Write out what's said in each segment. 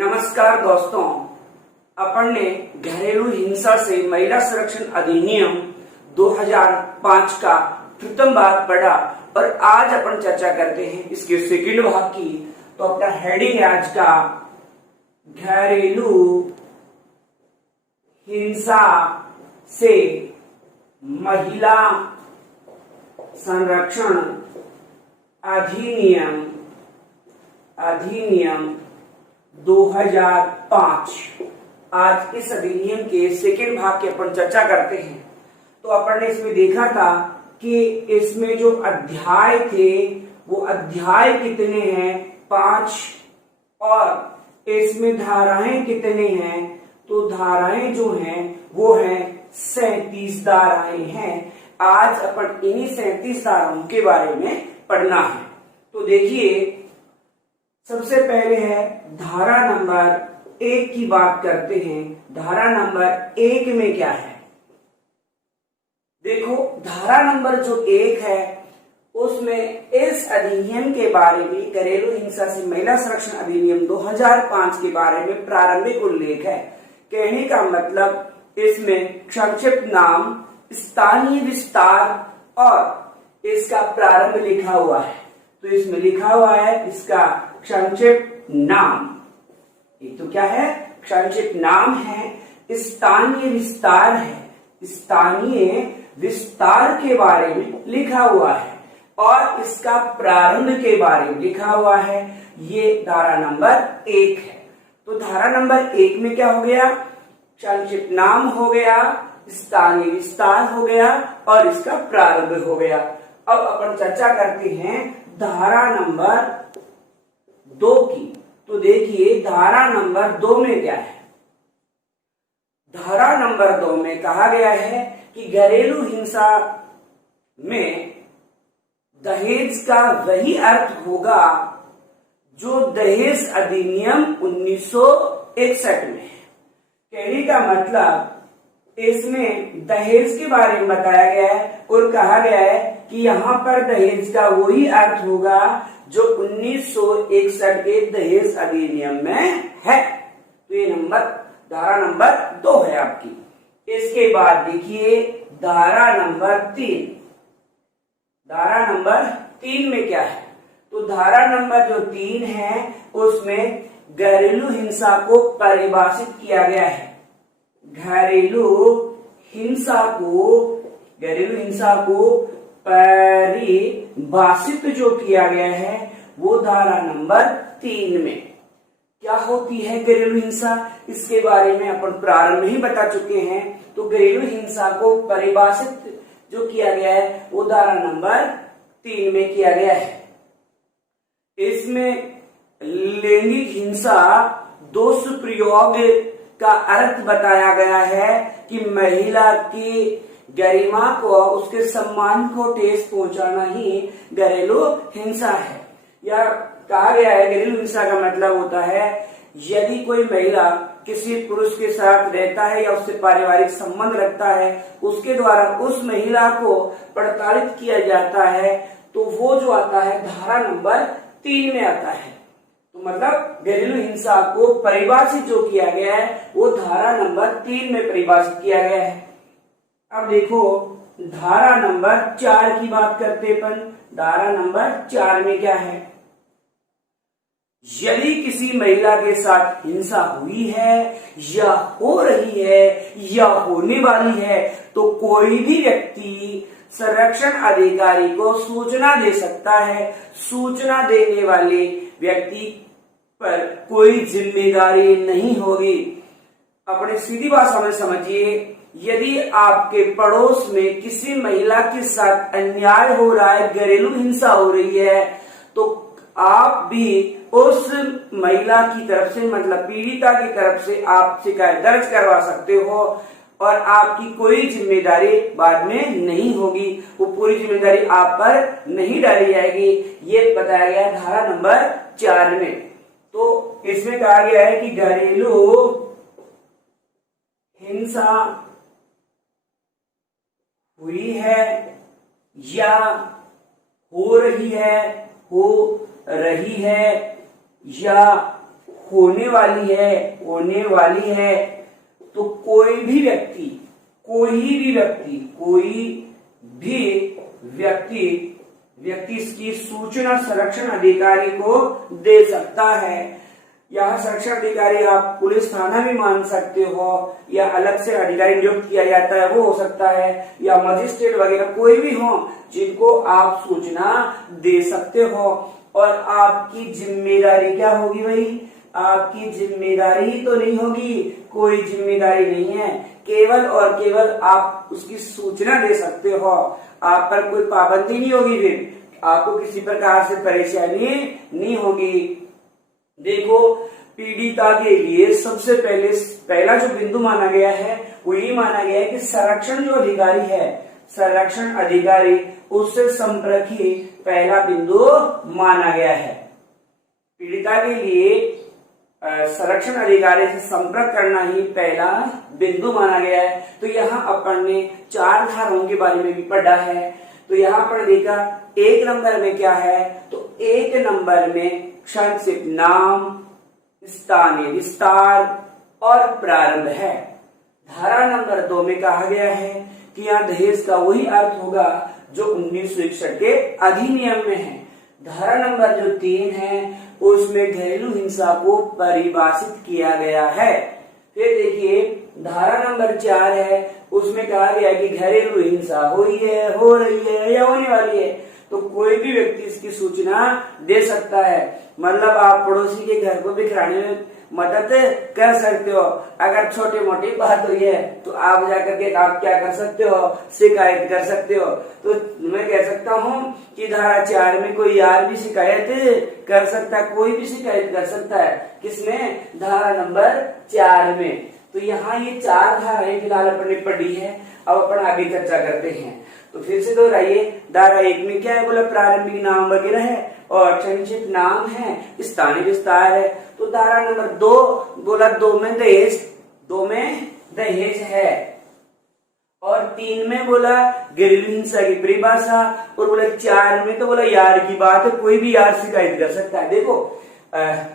नमस्कार दोस्तों, अपन ने घरेलू हिंसा से महिला संरक्षण अधिनियम 2005 का प्रथम भाग पढ़ा और आज अपन चर्चा करते हैं इसके सेकंड भाग की। तो अपना हेडिंग है आज का घरेलू हिंसा से महिला संरक्षण अधिनियम 2005। आज इस अधिनियम के सेकेंड भाग की अपन चर्चा करते हैं। तो अपन ने इसमें देखा था कि इसमें जो अध्याय थे वो अध्याय कितने हैं, 5, और इसमें धाराएं कितने हैं, तो धाराएं जो हैं वो हैं 37 धाराएं हैं। आज अपन इन्हीं 37 धाराओं के बारे में पढ़ना है। तो देखिए, सबसे पहले है धारा नंबर 1 की बात करते हैं। धारा नंबर 1 में क्या है, देखो धारा नंबर जो 1 है उसमें इस अधिनियम के बारे में, घरेलू हिंसा से महिला संरक्षण अधिनियम 2005 के बारे में प्रारंभिक उल्लेख है। कहने का मतलब इसमें संक्षिप्त नाम, स्थानीय विस्तार और इसका प्रारंभ लिखा हुआ है। तो इसमें लिखा हुआ है इसका संक्षिप्त नाम। एक तो क्या है, संक्षिप्त नाम है, स्थानीय विस्तार है, स्थानीय विस्तार के बारे में लिखा हुआ है और इसका प्रारंभ के बारे में लिखा हुआ है। ये धारा नंबर 1 है। तो धारा नंबर 1 में क्या हो गया, संक्षिप्त नाम हो गया, स्थानीय विस्तार हो गया और इसका प्रारंभ हो गया। अब अपन चर्चा करते हैं धारा नंबर 2 की। तो देखिए धारा नंबर 2 में क्या है। धारा नंबर 2 में कहा गया है कि घरेलू हिंसा में दहेज का वही अर्थ होगा जो दहेज अधिनियम 1961 में है। कहने का मतलब इसमें दहेज के बारे में बताया गया है और कहा गया है कि यहाँ पर दहेज का वही अर्थ होगा जो 1961 के दहेज अधिनियम में है। तो ये धारा नंबर 2 है आपकी। इसके बाद देखिए धारा नंबर 3। धारा नंबर 3 में क्या है, तो धारा नंबर जो 3 है उसमें घरेलू हिंसा को परिभाषित किया गया है। घरेलू हिंसा को परिभाषित जो किया गया है वो धारा नंबर 3 में। क्या होती है घरेलू हिंसा, इसके बारे में अपन प्रारंभ में ही बता चुके हैं। तो घरेलू हिंसा को परिभाषित जो किया गया है वो धारा नंबर 3 में किया गया है। इसमें लैंगिक हिंसा दोष प्रयोग का अर्थ बताया गया है कि महिला की गरिमा को, उसके सम्मान को ठेस पहुंचाना ही घरेलू हिंसा है। या कहा गया है घरेलू हिंसा का मतलब होता है यदि कोई महिला किसी पुरुष के साथ रहता है या उससे पारिवारिक संबंध रखता है, उसके द्वारा उस महिला को प्रताड़ित किया जाता है, तो वो जो आता है धारा नंबर 3 में आता है। तो मतलब घरेलू हिंसा को परिभाषित जो किया गया है वो धारा नंबर 3 में परिभाषित किया गया है। अब देखो धारा नंबर 4 की बात करते अपन। धारा नंबर 4 में क्या है, यदि किसी महिला के साथ हिंसा हुई है या हो रही है या होने वाली है तो कोई भी व्यक्ति संरक्षण अधिकारी को सूचना दे सकता है। सूचना देने वाले व्यक्ति पर कोई जिम्मेदारी नहीं होगी। अपने सीधी भाषा में समझिए, यदि आपके पड़ोस में किसी महिला के साथ अन्याय हो रहा है, घरेलू हिंसा हो रही है, तो आप भी उस महिला की तरफ से, मतलब पीड़िता की तरफ से आप शिकायत दर्ज करवा सकते हो और आपकी कोई जिम्मेदारी बाद में नहीं होगी। वो पूरी जिम्मेदारी आप पर नहीं डाली जाएगी। ये बताया गया धारा नंबर 4 में। तो इसमें कहा गया है कि घरेलू हिंसा हुई है या हो रही है या होने वाली है तो कोई भी व्यक्ति इसकी सूचना संरक्षण अधिकारी को दे सकता है। यहाँ संरक्षण अधिकारी आप पुलिस थाना भी मान सकते हो, या अलग से अधिकारी नियुक्त किया जाता है वो हो सकता है, या मजिस्ट्रेट वगैरह कोई भी हो जिनको आप सूचना दे सकते हो। और आपकी जिम्मेदारी क्या होगी भाई? आपकी जिम्मेदारी तो नहीं होगी, कोई जिम्मेदारी नहीं है, केवल और केवल आप उसकी सूचना दे सकते हो। आप पर कोई पाबंदी नहीं होगी, फिर आपको किसी प्रकार से परेशानी नहीं होगी। देखो, पीड़िता के लिए सबसे पहला जो बिंदु माना गया है वो ये माना गया है कि संरक्षण जो अधिकारी है, संरक्षण अधिकारी, उससे संपर्क ही पहला बिंदु माना गया है। पीड़िता के लिए संरक्षण अधिकारी से संपर्क करना ही पहला बिंदु माना गया है। तो यहाँ अपन ने 4 धाराओं के बारे में भी पढ़ा है। तो यहाँ पर देखा 1 नंबर में क्या है, तो 1 नंबर में संक्षिप्त नाम, स्थानीय विस्तार और प्रारंभ है। धारा नंबर 2 में कहा गया है कि यहाँ दहेज का वही अर्थ होगा जो 1961 के अधिनियम में है। धारा नंबर जो 3 है उसमें घरेलू हिंसा को परिभाषित किया गया है। फिर देखिए धारा नंबर 4 है, उसमें कहा गया कि घरेलू हिंसा हुई है, हो रही है या होने वाली है तो कोई भी व्यक्ति इसकी सूचना दे सकता है। मतलब आप पड़ोसी के घर को बिखराने में मदद कर सकते हो। अगर छोटी मोटी बात हुई है तो आप जाकर के आप क्या कर सकते हो, शिकायत कर सकते हो। तो मैं कह सकता हूँ कि धारा 4 में कोई यार भी शिकायत कर सकता है, कोई भी शिकायत कर सकता है। किसमें? धारा नंबर 4 में। तो यहाँ ये 4 धाराएं फिलहाल अपन ने पढ़ी है, अब अपन आगे चर्चा करते हैं। तो फिर से दोहराइए, धारा 1 में क्या है बोला, प्रारंभिक नाम वगैरह है और संक्षिप्त नाम है, स्थानीय विस्तार है। तो धारा नंबर 2 बोला 2 में दहेज है, और 3 में बोला घरेलू हिंसा की परिभाषा, और बोला 4 में तो बोला यार की बात है, कोई भी यार शिकायत कर सकता है। देखो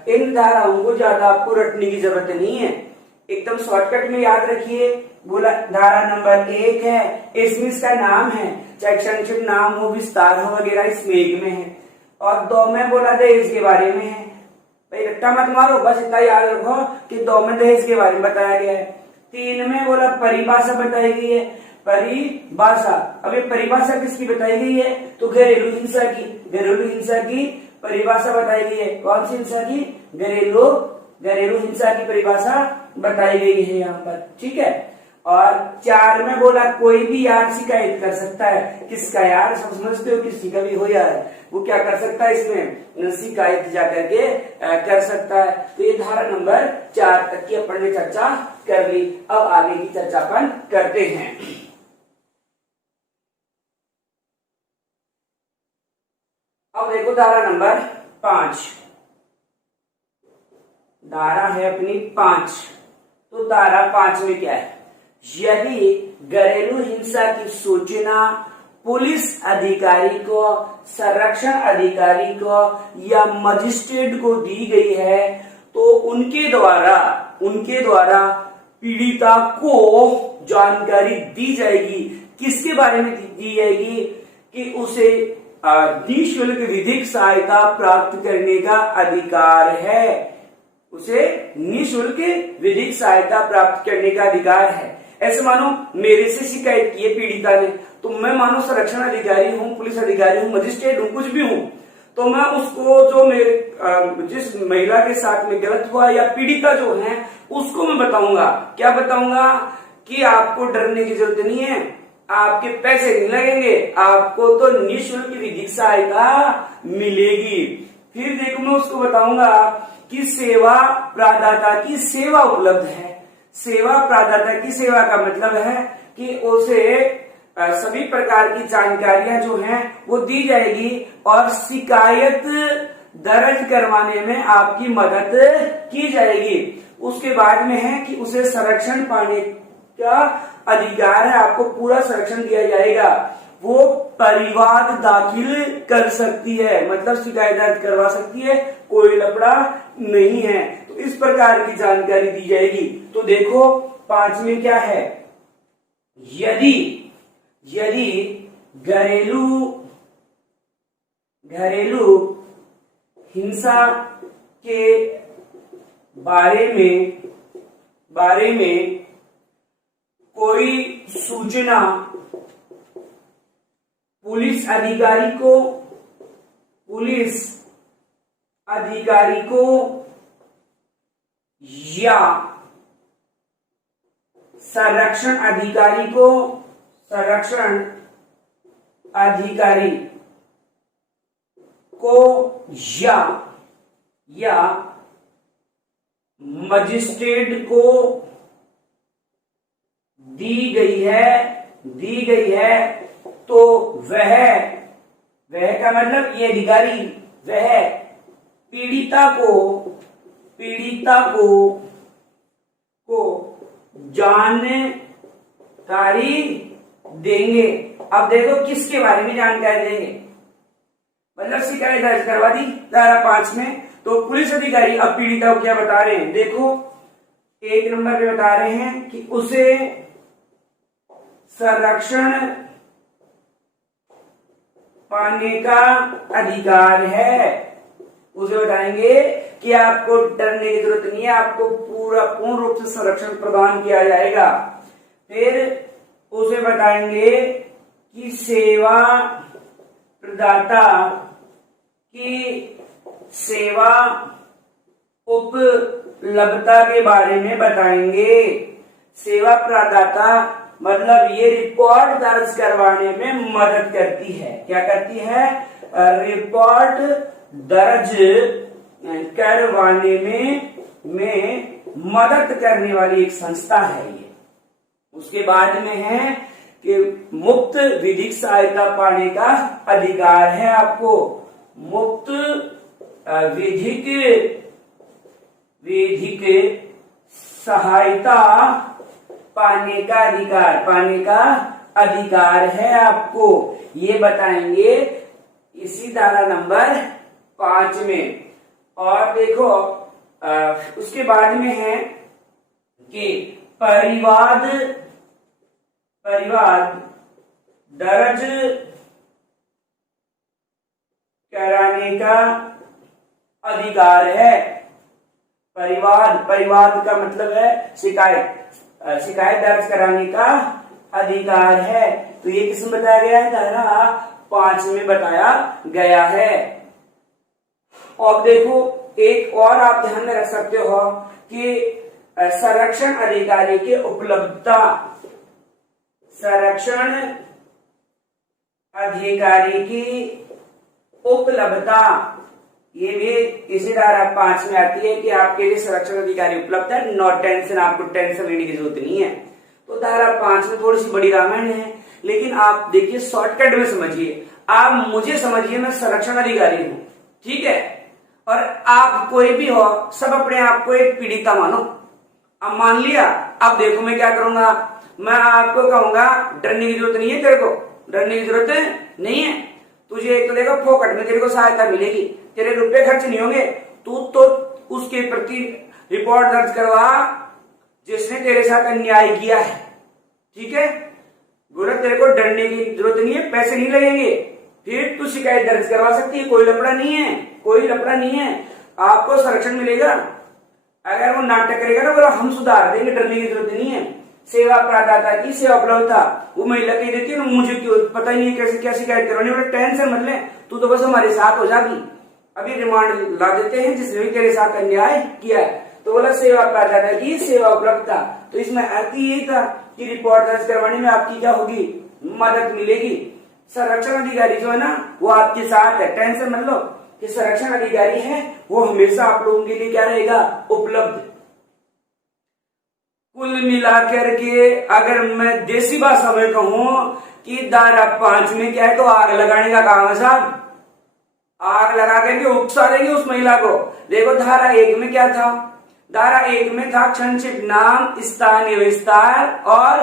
इन धाराओं को ज्यादा आपको रटने की जरूरत नहीं है, एकदम शॉर्टकट में याद रखिए। बोला धारा नंबर 1 है, इसमें इसका नाम है, चाहे संक्षिप्त नाम हो, विस्तार हो वगैरह, इसमें 1 में है। और 2 में बोला दहेज के बारे में है। भाई रट्टा मत मारो, बस इतना याद रखो कि 2 में दहेज के बारे में बताया गया है। 3 में बोला परिभाषा बताई गई है, परिभाषा। अब ये परिभाषा किसकी बताई गई है, तो घरेलू हिंसा की परिभाषा बताई गई है। कौन सी हिंसा की? घरेलू हिंसा की परिभाषा बताई गई है यहाँ पर, ठीक है। और 4 में बोला कोई भी यार शिकायत कर सकता है। किसका यार? सब समझते हो, किसी का भी हो यार, वो क्या कर सकता है, इसमें शिकायत जाकर के कर सकता है। तो ये धारा नंबर 4 तक की अपन ने चर्चा कर ली। अब आगे की चर्चा अपन करते हैं। अब देखो धारा नंबर 5, धारा है अपनी 5। तो धारा 5 में क्या है, यदि घरेलू हिंसा की सूचना पुलिस अधिकारी को, संरक्षण अधिकारी को या मजिस्ट्रेट को दी गई है तो उनके द्वारा पीड़िता को जानकारी दी जाएगी। किसके बारे में दी जाएगी? कि उसे निःशुल्क विधिक सहायता प्राप्त करने का अधिकार है, उसे निःशुल्क विधिक सहायता प्राप्त करने का अधिकार है। ऐसे मानो मेरे से शिकायत की है पीड़िता ने, तो मैं मानो संरक्षण अधिकारी हूँ, पुलिस अधिकारी हूँ, मजिस्ट्रेट हूँ, कुछ भी हूँ, तो मैं उसको जो मेरे जिस महिला के साथ में गलत हुआ या पीड़िता जो है उसको मैं बताऊंगा। क्या बताऊंगा? कि आपको डरने की जरूरत नहीं है, आपके पैसे नहीं लगेंगे, आपको तो निःशुल्क विधिक सहायता मिलेगी। फिर देखो मैं उसको बताऊंगा कि सेवा प्रदाता की सेवा उपलब्ध है। सेवा प्रदाता की सेवा का मतलब है कि उसे सभी प्रकार की जानकारियां जो हैं वो दी जाएगी और शिकायत दर्ज करवाने में आपकी मदद की जाएगी। उसके बाद में है कि उसे संरक्षण पाने का अधिकार है, आपको पूरा संरक्षण दिया जाएगा। वो परिवाद दाखिल कर सकती है, मतलब शिकायत दर्ज करवा सकती है, कोई लफड़ा नहीं है। तो इस किस प्रकार की जानकारी दी जाएगी। तो देखो 5 में क्या है, यदि यदि घरेलू हिंसा के बारे में कोई सूचना पुलिस अधिकारी को या संरक्षण अधिकारी को या मजिस्ट्रेट को दी गई है तो वह का मतलब ये अधिकारी वह पीड़िता को जानकारी देंगे। अब देखो किसके बारे में जानकारी देंगे, मतलब शिकायत दर्ज करवा दी धारा 5 में, तो पुलिस अधिकारी अब पीड़िता को क्या बता रहे हैं, देखो 1 नंबर पे बता रहे हैं कि उसे संरक्षण पाने का अधिकार है। उसे बताएंगे कि आपको डरने की जरूरत नहीं है, आपको पूर्ण रूप से संरक्षण प्रदान किया जाएगा। फिर उसे बताएंगे कि सेवा प्रदाता की सेवा उपलब्धता के बारे में बताएंगे। सेवा प्रदाता मतलब ये रिपोर्ट दर्ज करवाने में मदद करती है। क्या करती है, रिपोर्ट दर्ज करवाने में मदद करने वाली एक संस्था है ये। उसके बाद में है कि मुफ्त विधिक सहायता पाने का अधिकार है आपको, मुफ्त विधिक सहायता पाने का अधिकार है आपको, ये बताएंगे इसी धारा नंबर 5 में। और देखो उसके बाद में है कि परिवाद दर्ज कराने का अधिकार है। परिवाद का मतलब है शिकायत दर्ज कराने का अधिकार है। तो ये किसमें बताया गया है, धारा 5 में बताया गया है। और देखो एक और आप ध्यान में रख सकते हो कि संरक्षण अधिकारी की उपलब्धता, संरक्षण अधिकारी की उपलब्धता ये भी इसी धारा 5 में आती है कि आपके लिए संरक्षण अधिकारी उपलब्ध है, नो टेंशन, आपको टेंशन लेने की जरूरत नहीं है। तो धारा 5 में थोड़ी सी बड़ी रामायण है, लेकिन आप देखिए शॉर्टकट में समझिए। आप मुझे समझिए, मैं संरक्षण अधिकारी हूं, ठीक है, और आप कोई भी हो, सब अपने आप को एक पीड़िता मानो। अब मान लिया, अब देखो मैं क्या करूंगा, मैं आपको कहूंगा डरने की जरूरत नहीं है, तेरे को डरने की जरूरत नहीं है, तुझे एक तो देखो फोकट में तेरे को सहायता मिलेगी, तेरे रुपए खर्च नहीं होंगे, तू तो उसके प्रति रिपोर्ट दर्ज करवा जिसने तेरे साथ अन्याय किया है, ठीक है। गुरु तेरे को डरने की जरूरत नहीं है, पैसे नहीं लगेंगे, फिर तू शिकायत दर्ज करवा सकती है, कोई लफड़ा नहीं है, आपको संरक्षण मिलेगा। अगर वो नाटक करेगा ना, बोलो हम सुधार देंगे, डरने की जरूरत नहीं है। सेवा प्रदाता की सेवा उपलब्धता, वो महिला कही देती है ना, मुझे क्यों पता ही नहीं कैसे क्या शिकायत करवानी, बोले टेंशन मत ले, तू तो बस हमारे साथ हो जाती। अभी रिमांड ला देते हैं जिसने भी तेरे साथ अन्याय किया है। तो बोला सेवा प्रदाता की सेवा उपलब्धता, तो इसमें अर्थ यही था कि रिपोर्ट दर्ज करवाने में आपकी क्या होगी, मदद मिलेगी। संरक्षण अधिकारी जो है ना, वो आपके साथ है, टेंशन मत लो कि संरक्षण अधिकारी है, वो हमेशा आप लोगों के लिए क्या रहेगा, उपलब्ध। कुल मिलाकर के अगर मैं देसी भाषा में कहूं कि धारा 5 में क्या है, तो आग लगाने का काम है साहब, आग लगा करके उकसा देंगे उस महिला को। देखो धारा 1 में क्या था, धारा 1 में था संक्षिप्त नाम, स्थानीय विस्तार और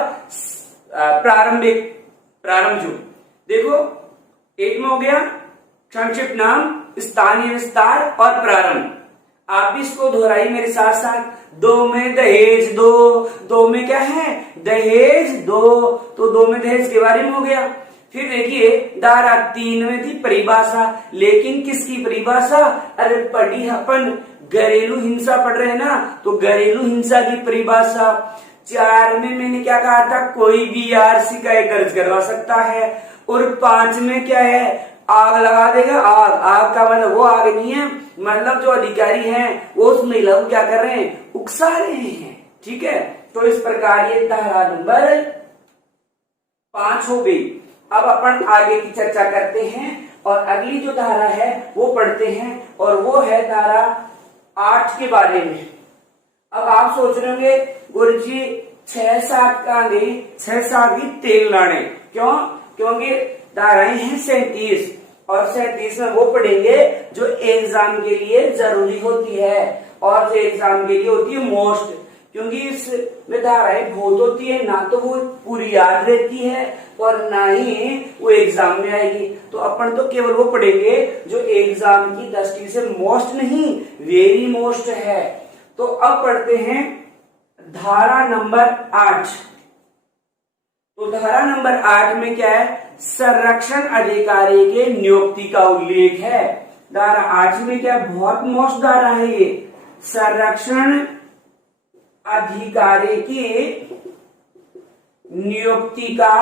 प्रारंभ जो, देखो 1 में हो गया संक्षिप्त नाम, स्थानीय विस्तार और प्रारंभ। आप इसको दोहराई मेरे साथ साथ। 2 में दहेज दो, 2 में क्या है दहेज दो, तो 2 में दहेज के बारे में हो गया। फिर देखिए धारा 3 में थी परिभाषा, लेकिन किसकी परिभाषा, अरे पढ़ी अपन घरेलू हिंसा पढ़ रहे हैं ना, तो घरेलू हिंसा की परिभाषा। 4 में मैंने क्या कहा था, कोई भी यार शिकायत दर्ज करवा सकता है। और 5 में क्या है, आग लगा देगा। आग का मतलब वो आग नहीं है, मतलब जो अधिकारी हैं वो उस महिला को क्या कर रहे हैं, उकसा रहे हैं। ठीक है, तो इस प्रकार ये धारा नंबर 5 हो गई। अब अपन आगे की चर्चा करते हैं और अगली जो धारा है वो पढ़ते हैं, और वो है धारा 8 के बारे में। अब आप सोच रहे होंगे गुरुजी 6-7 कहां गई, 6-7 की तेल लाने, क्यों, क्योंकि धाराएं हैं 37, और 37 में वो पढ़ेंगे जो एग्जाम के लिए जरूरी होती है, और जो एग्जाम के लिए होती है मोस्ट, क्योंकि इसमें धाराएं बहुत होती है, ना तो वो पूरी याद रहती है और ना ही वो एग्जाम में आएगी। तो अपन तो केवल वो पढ़ेंगे जो एग्जाम की दृष्टि से मोस्ट नहीं, वेरी मोस्ट है। तो अब पढ़ते हैं धारा नंबर 8। तो धारा नंबर 8 में क्या है, संरक्षण अधिकारी के नियुक्ति का उल्लेख है। धारा 8 में क्या, बहुत मोस्ट धारा है ये, संरक्षण अधिकारी की नियुक्ति का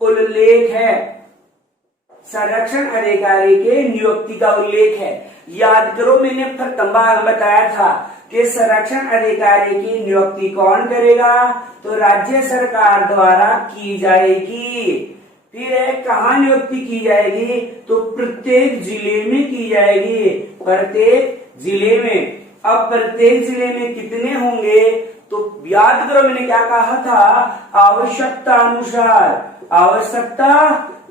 उल्लेख है। संरक्षण अधिकारी के नियुक्ति का उल्लेख है। याद करो मैंने प्रथम बार बताया था कि संरक्षण अधिकारी की नियुक्ति कौन करेगा, तो राज्य सरकार द्वारा की जाएगी। फिर कहाँ नियुक्ति की जाएगी, तो प्रत्येक जिले में की जाएगी, प्रत्येक जिले में। अब प्रत्येक जिले में कितने होंगे, तो याद करो मैंने क्या कहा था, आवश्यकता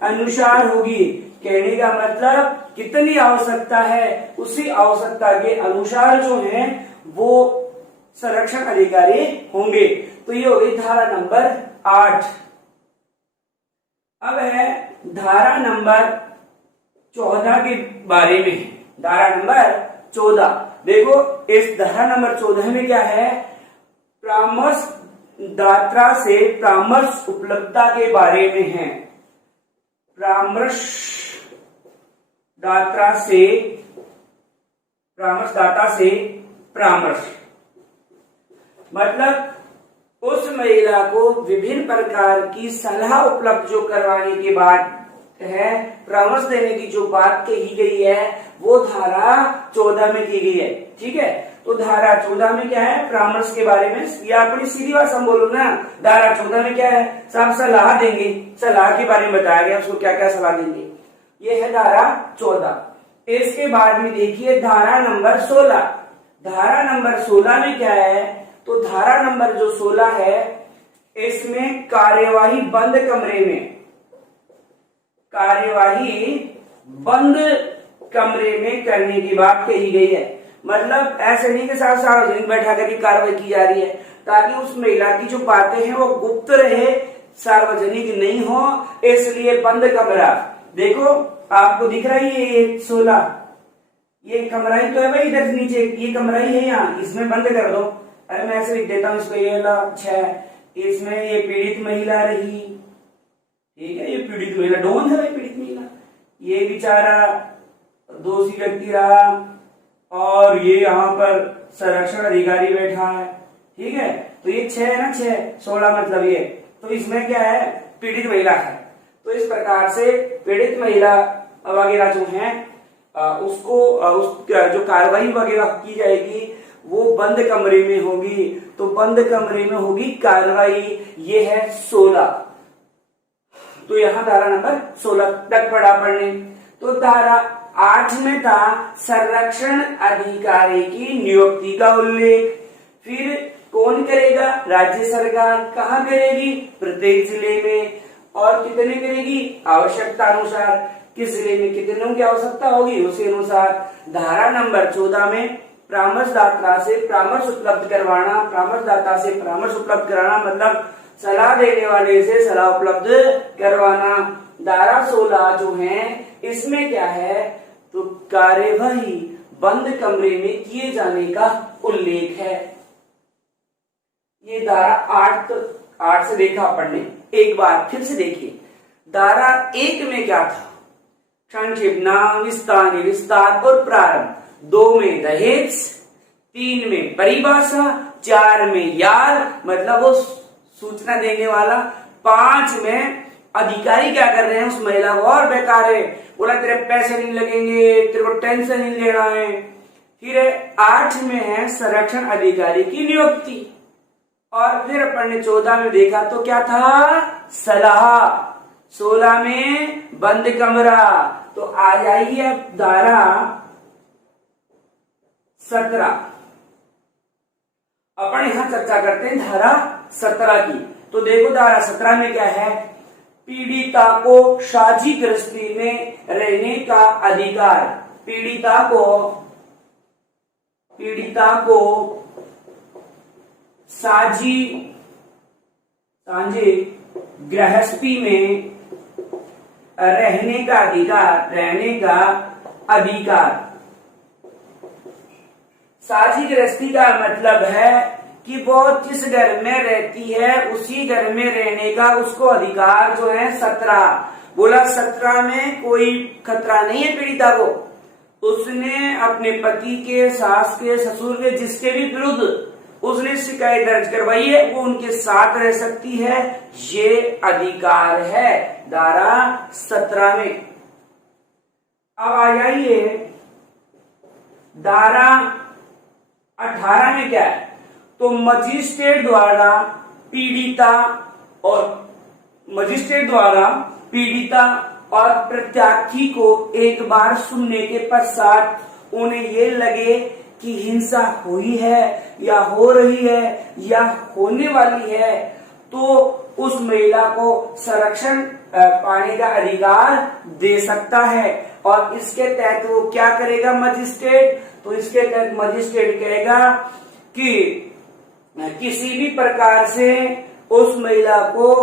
अनुसार होगी। कहने का मतलब कितनी आवश्यकता है, उसी आवश्यकता के अनुसार जो है वो संरक्षण अधिकारी होंगे। तो ये हो गई धारा नंबर 8। अब है धारा नंबर 14 के बारे में। धारा नंबर 14 देखो, इस धारा नंबर 14 में क्या है, परामर्शदाता से परामर्श उपलब्धता के बारे में है। परामर्शदाता से परामर्श मतलब उस महिला को विभिन्न प्रकार की सलाह उपलब्ध जो करवाने के बाद है, परामर्श देने की जो बात कही गई है वो धारा 14 में की गई है। ठीक है, तो धारा 14 में क्या है, परामर्श के बारे में, या अपनी सीधी भाषा बोलो ना, धारा 14 में क्या है, सब सलाह देंगे, सलाह के बारे में बताया गया उसको क्या क्या सलाह देंगे। ये है धारा 14। इसके बाद में देखिए धारा नंबर 16। धारा नंबर 16 में क्या है, तो धारा नंबर जो 16 है इसमें कार्यवाही बंद कमरे में, कार्यवाही बंद कमरे में करने की बात कही गई है। मतलब ऐसे नहीं कि साथ सार्वजनिक बैठा करके कार्रवाई की जा रही है, ताकि उस महिला की जो बातें हैं वो गुप्त रहे, सार्वजनिक नहीं हो, इसलिए बंद कमरा। देखो आपको दिख रहा है ये 16, ये कमरा ही तो है भाई, इधर नीचे ये कमरा ही है, यहाँ इसमें बंद कर दो। अरे मैं ऐसे लिख देता हूँ इसको, ये 6, इसमें ये पीड़ित महिला रही, ठीक है, ये पीड़ित महिला डॉन है भाई, पीड़ित महिला, ये बेचारा दोषी व्यक्ति रहा, और ये यहाँ पर संरक्षण अधिकारी बैठा है। ठीक है, तो ये 6 है ना, 6, 16 मतलब ये, तो इसमें क्या है, पीड़ित महिला है। तो इस प्रकार से पीड़ित महिला वगैरह जो है उसको जो कार्रवाई वगैरह की जाएगी वो बंद कमरे में होगी। तो बंद कमरे में होगी कार्रवाई, ये है 16। तो यहाँ धारा नंबर 16 तक पढ़ा पढ़ने। तो धारा 8 में था संरक्षण अधिकारी की नियुक्ति का उल्लेख। फिर कौन करेगा, राज्य सरकार। कहाँ करेगी, प्रत्येक जिले में, और कितने करेगी, आवश्यकता अनुसार। किस जिले में कितनों की आवश्यकता होगी उसी अनुसार। धारा नंबर 14 में परामर्शदाता से परामर्श उपलब्ध करवाना, परामर्शदाता से परामर्श उपलब्ध कराना मतलब सलाह देने वाले से सलाह उपलब्ध करवाना। धारा 16 जो है इसमें क्या है, तो कार्यवाही बंद कमरे में किए जाने का उल्लेख है। ये धारा 8 से देखा अपन ने, एक बार फिर से देखिए। धारा 1 में क्या था? संक्षेप, नाम, विस्तार, विस्तार और प्रारंभ। 2 में दहेज, 3 में परिभाषा, 4 में यार मतलब वो सूचना देने वाला, 5 में अधिकारी क्या कर रहे हैं उस महिला को और बेकार है, बोला तेरे पैसे नहीं लगेंगे, तेरे को टेंशन नहीं लेना है। फिर 8 में है संरक्षण अधिकारी की नियुक्ति। और फिर अपन ने 14 में देखा तो क्या था? सलाह। 16 में बंद कमरा। तो आ जाइए अब धारा 17। अपन यहां चर्चा करते हैं धारा 17 की। तो देखो धारा 17 में क्या है? पीड़िता को साझी गृहस्थी में रहने का अधिकार। पीड़िता को साझी गृहस्थी में रहने का अधिकार। साझी गृहस्थी का मतलब है कि वो जिस घर में रहती है उसी घर में रहने का उसको अधिकार जो है 17। बोला 17 में कोई खतरा नहीं है पीड़िता को। उसने अपने पति के, सास के, ससुर के, जिसके भी विरुद्ध उसने शिकायत दर्ज करवाई है वो उनके साथ रह सकती है, ये अधिकार है धारा 17 में। अब आ जाइए धारा 18 में क्या है? तो मजिस्ट्रेट द्वारा पीड़िता और प्रत्यार्थी को एक बार सुनने के पश्चात उन्हें ये लगे कि हिंसा हुई है या हो रही है या होने वाली है तो उस महिला को संरक्षण पाने का अधिकार दे सकता है। और इसके तहत वो क्या करेगा मजिस्ट्रेट? तो इसके तहत मजिस्ट्रेट कहेगा कि किसी भी प्रकार से उस महिला को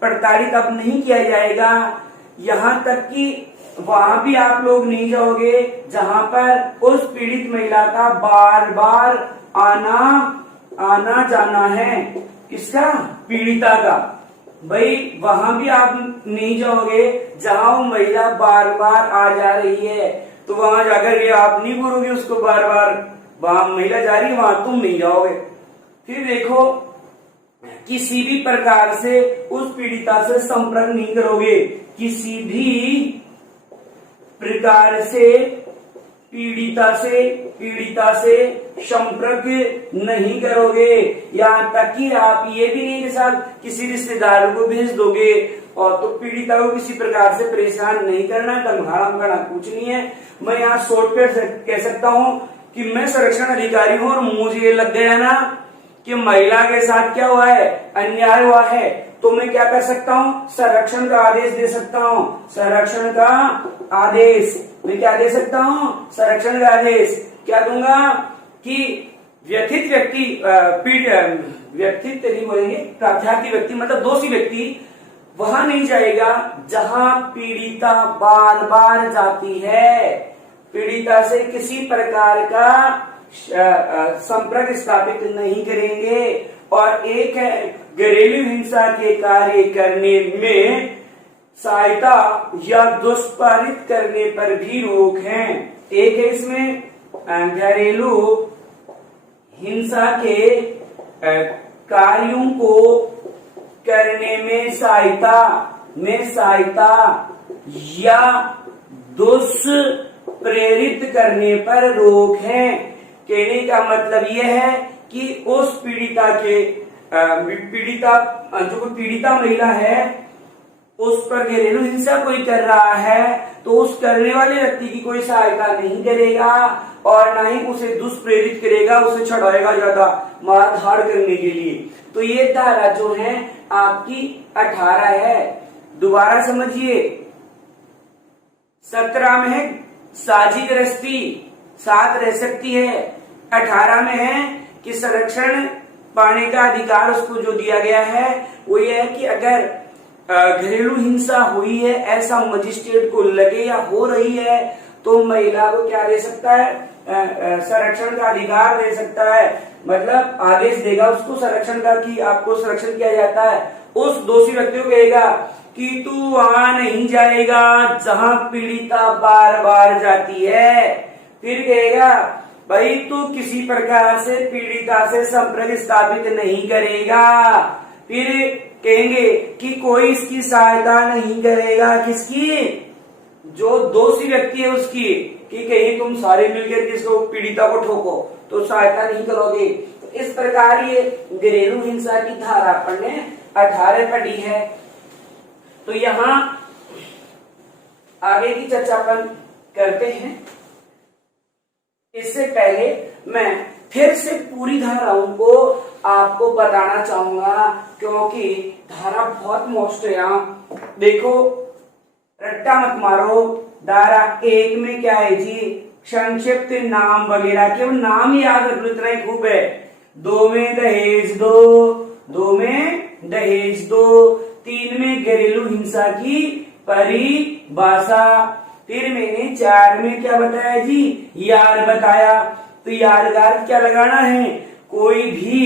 प्रताड़ित अब नहीं किया जाएगा, यहाँ तक कि वहां भी आप लोग नहीं जाओगे जहां पर उस पीड़ित महिला का बार बार आना जाना है। किसका? पीड़िता का। भाई वहां भी आप नहीं जाओगे जहां वो महिला बार बार आ जा रही है, तो वहां जाकर के आप नहीं बोलोगे उसको बार बार, वहां महिला जा रही है वहां तुम नहीं जाओगे। फिर देखो किसी भी प्रकार से उस पीड़िता से संपर्क नहीं करोगे, किसी भी प्रकार से पीड़िता से संपर्क नहीं करोगे। यहाँ तक कि आप ये भी नहीं कि साहब किसी रिश्तेदार को भेज दोगे और तो पीड़िता को किसी प्रकार से परेशान नहीं करना, धमकाना कुछ नहीं है। मैं यहाँ शॉर्टकट कह सकता हूँ कि मैं संरक्षण अधिकारी हूँ और मुझे ये लग गया ना कि महिला के साथ क्या हुआ है, अन्याय हुआ है, तो मैं क्या कर सकता हूँ? संरक्षण का आदेश दे सकता हूँ। संरक्षण का आदेश मैं क्या दे सकता हूँ? संरक्षण का आदेश क्या दूंगा कि व्यथित नहीं बोलेंगे, प्राध्यार्थी व्यक्ति मतलब दोषी व्यक्ति वहां नहीं जाएगा जहां पीड़िता बार बार जाती है। पीड़िता से किसी प्रकार का संपर्क स्थापित नहीं करेंगे। और एक है घरेलू हिंसा के कार्य करने में सहायता या दुष्पारित करने पर भी रोक है। एक है इसमें घरेलू हिंसा के कार्यों को करने में सहायता या दुष्प्रेरित करने पर रोक है। कहने का मतलब यह है कि उस पीड़िता महिला है उस पर घरेलू हिंसा कोई कर रहा है तो उस करने वाले व्यक्ति की कोई सहायता नहीं करेगा और ना ही उसे दुष्प्रेरित करेगा, उसे छड़ाएगा ज्यादा मारधाड़ करने के लिए। तो ये धारा जो है आपकी 18 है। दोबारा समझिए, 17 में है साझी गृहस्थी साथ रह सकती है, 18 में है कि संरक्षण पाने का अधिकार उसको जो दिया गया है वो ये है कि अगर घरेलू हिंसा हुई है ऐसा मजिस्ट्रेट को लगे या हो रही है तो महिला को क्या दे सकता है, संरक्षण का अधिकार दे सकता है, मतलब आदेश देगा उसको संरक्षण का कि आपको संरक्षण किया जाता है। उस दोषी व्यक्ति को कहेगा कि तू वहां नहीं जाएगा जहां पीड़िता बार बार जाती है। फिर कहेगा भाई तू किसी प्रकार से पीड़िता से संपर्क स्थापित नहीं करेगा। फिर कहेंगे कि कोई इसकी सहायता नहीं करेगा, किसकी, जो दोषी व्यक्ति है उसकी, कि कहीं तुम सारे मिलकर किसको पीड़िता को ठोको तो सहायता नहीं करोगे। तो इस प्रकार ये घरेलू हिंसा की धारा अपन ने 18 पढ़ी है। तो यहाँ आगे की चर्चा अपन करते हैं। इससे पहले मैं फिर से पूरी धाराओं को आपको बताना चाहूंगा, क्योंकि धारा बहुत मोस्ट है। यहाँ देखो, रट्टा मत मारो। धारा 1 में क्या है जी, संक्षिप्त नाम वगैरह, केवल नाम याद रख लो, इतना ही खूब है। 2 में दहेज दो, 2 में दहेज दो। 3 में घरेलू हिंसा की परिभाषा। फिर मैंने 4 में क्या बताया जी, यार बताया। तो यारगार क्या लगाना है, कोई भी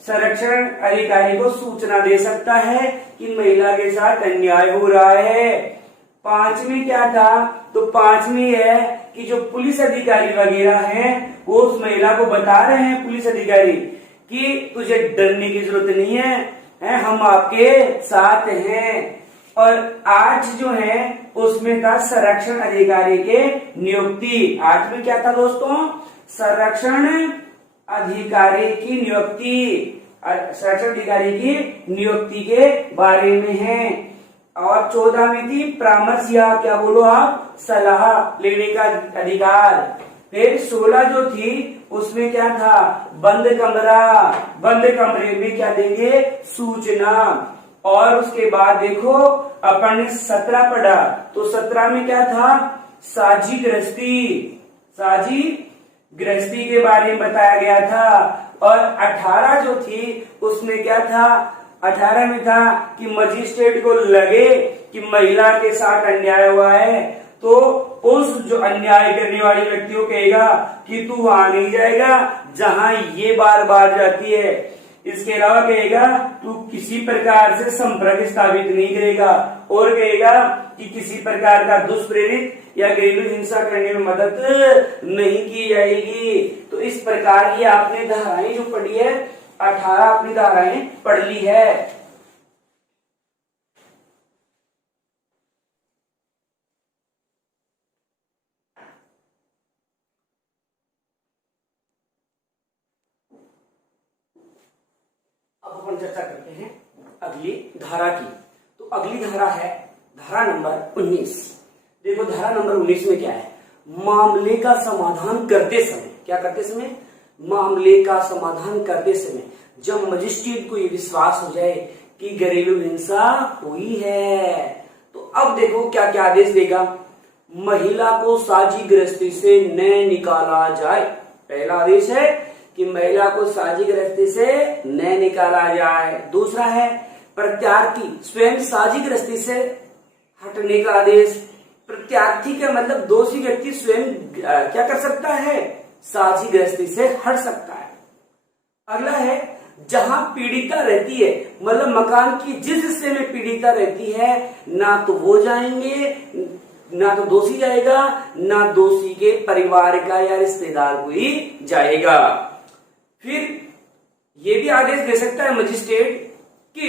संरक्षण अधिकारी को सूचना दे सकता है कि महिला के साथ अन्याय हो रहा है। 5 में क्या था, तो 5 में है कि जो पुलिस अधिकारी वगैरह हैं वो उस महिला को बता रहे हैं, पुलिस अधिकारी, कि तुझे डरने की जरूरत नहीं है, हम आपके साथ हैं। और 8 जो है उसमें था संरक्षण अधिकारी के नियुक्ति। 8 में क्या था दोस्तों, संरक्षण अधिकारी की नियुक्ति, संरक्षण अधिकारी की नियुक्ति के बारे में है। और 14 में थी परामर्श या क्या बोलो आप, सलाह लेने का अधिकार। फिर 16 जो थी उसमें क्या था, बंद कमरा, बंद कमरे में क्या देंगे, सूचना। और उसके बाद देखो अपन ने 17 पढ़ा, तो 17 में क्या था, साझी गृहस्थी, साझी गृहस्थी के बारे में बताया गया था। और 18 जो थी उसमें क्या था, 18 में था कि मजिस्ट्रेट को लगे कि महिला के साथ अन्याय हुआ है तो उस जो अन्याय करने वाले व्यक्ति को कहेगा कि तू वहां नहीं जाएगा जहां ये बार बार जाती है। इसके अलावा कहेगा तू किसी प्रकार से संपर्क स्थापित नहीं करेगा, और कहेगा कि किसी प्रकार का दुष्प्रेरित या घरेलू हिंसा करने में मदद नहीं की जाएगी। तो इस प्रकार ये आपने धाराएं जो पढ़ी है, 18 अपनी धाराएं पढ़ ली है। अब अपन चर्चा करते हैं अगली धारा की। तो अगली धारा है धारा नंबर 19। देखो धारा नंबर 19 में क्या है, मामले का समाधान करते समय, क्या करते समय, मामले का समाधान करते समय जब मजिस्ट्रेट को ये विश्वास हो जाए कि घरेलू हिंसा हुई है, तो अब देखो क्या क्या आदेश देगा, महिला को साझी गृहस्थी से न निकाला जाए। पहला आदेश है कि महिला को साझी गृहस्थी से न निकाला जाए। दूसरा है प्रत्यार्थी स्वयं साझी गृहस्थी से हटने का आदेश। प्रत्यार्थी का मतलब दोषी व्यक्ति स्वयं क्या कर सकता है, साझी गृहस्थी से हट सकता है। अगला है जहां पीड़िता रहती है, मतलब मकान की जिस हिस्से में पीड़िता रहती है, ना तो वो जाएंगे, ना तो दोषी जाएगा, ना दोषी के परिवार का या रिश्तेदार कोई जाएगा। फिर ये भी आदेश दे सकता है मजिस्ट्रेट कि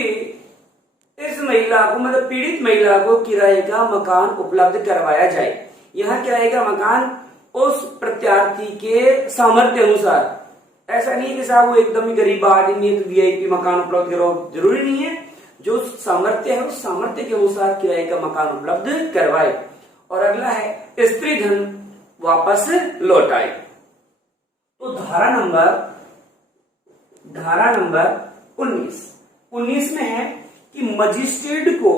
इस महिला को, मतलब पीड़ित महिला को किराए का मकान उपलब्ध करवाया जाए। यहाँ किराए का मकान उस प्रत्यार्थी के सामर्थ्य अनुसार, ऐसा नहीं कि साहब वो एकदम ही गरीब आदमी है तो वीआईपी मकान उपलब्ध करो, जरूरी नहीं है। जो सामर्थ्य है उस सामर्थ्य के अनुसार किराए का मकान उपलब्ध करवाए। और अगला है स्त्री धन वापस लौटाए। तो धारा नंबर 19 में है कि मजिस्ट्रेट को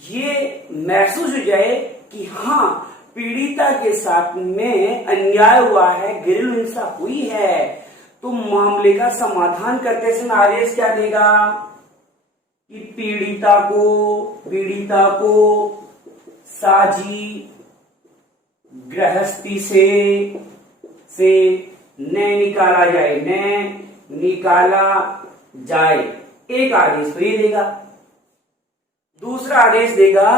ये महसूस हो जाए कि हाँ पीड़िता के साथ में अन्याय हुआ है, घरेलू हिंसा हुई है, तो मामले का समाधान करते समय आदेश क्या देगा कि पीड़िता को साझी गृहस्थी से न निकाला जाए, न निकाला जाए, एक आदेश तो ये देगा। दूसरा आदेश देगा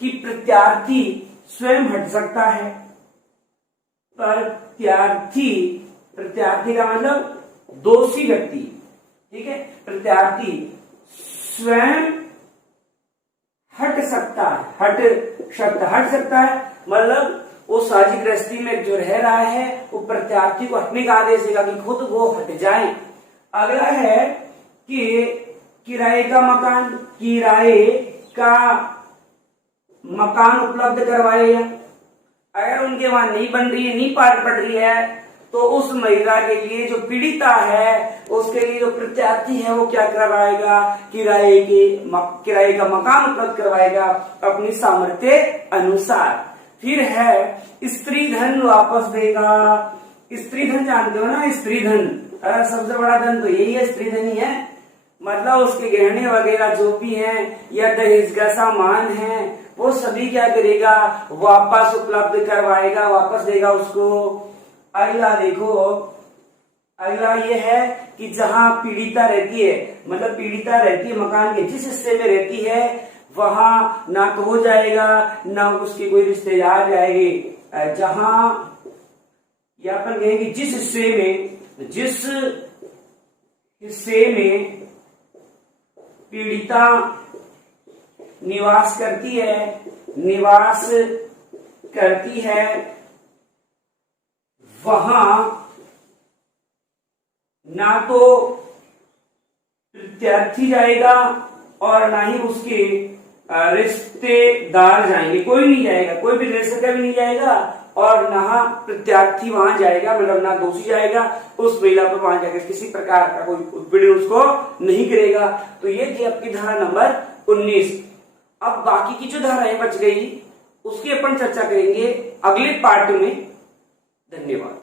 कि प्रत्यार्थी स्वयं हट सकता है। प्रत्यार्थी का मतलब दोषी व्यक्ति, ठीक है। प्रत्यार्थी स्वयं हट सकता है मतलब वो साझी गृहस्थी में जो रह रहा है वो प्रत्यार्थी को हटने का आदेश देगा कि खुद वो हट जाए। अगला है कि किराए का मकान उपलब्ध करवाएगा। अगर उनके वहां नहीं बन रही है, नहीं पार पड़ रही है, तो उस महिला के लिए जो पीड़िता है उसके लिए जो प्रत्यार्थी है वो क्या करवाएगा, किराए का मकान उपलब्ध करवाएगा अपनी सामर्थ्य अनुसार। फिर है स्त्री धन वापस देगा। स्त्री धन जानते हो ना, स्त्री धन सबसे बड़ा धन तो यही है, स्त्री धन ही है। मतलब उसके गहने वगैरह जो भी हैं या दहेज का सामान है वो सभी क्या करेगा, वापस उपलब्ध करवाएगा, वापस देगा उसको। अगला देखो, अगला ये है कि जहां पीड़िता रहती है, मतलब पीड़िता रहती है मकान के जिस हिस्से में रहती है वहां ना तो हो जाएगा ना उसके कोई रिश्तेदार जाएंगे। जहां या अपन कहेंगे जिस हिस्से में पीड़िता निवास करती है वहां ना तो प्रत्यार्थी जाएगा और ना ही उसके रिश्तेदार जाएंगे, कोई नहीं जाएगा, कोई भी रिश्तेदार का भी नहीं जाएगा और ना प्रत्यार्थी वहां जाएगा, मतलब ना दोषी जाएगा उस महिला पर वहां जाकर किसी प्रकार का कोई उत्पीड़न उसको नहीं करेगा। तो ये थी आपकी धारा नंबर 19। अब बाकी की जो धाराएं बच गई उसकी अपन चर्चा करेंगे अगले पार्ट में। धन्यवाद।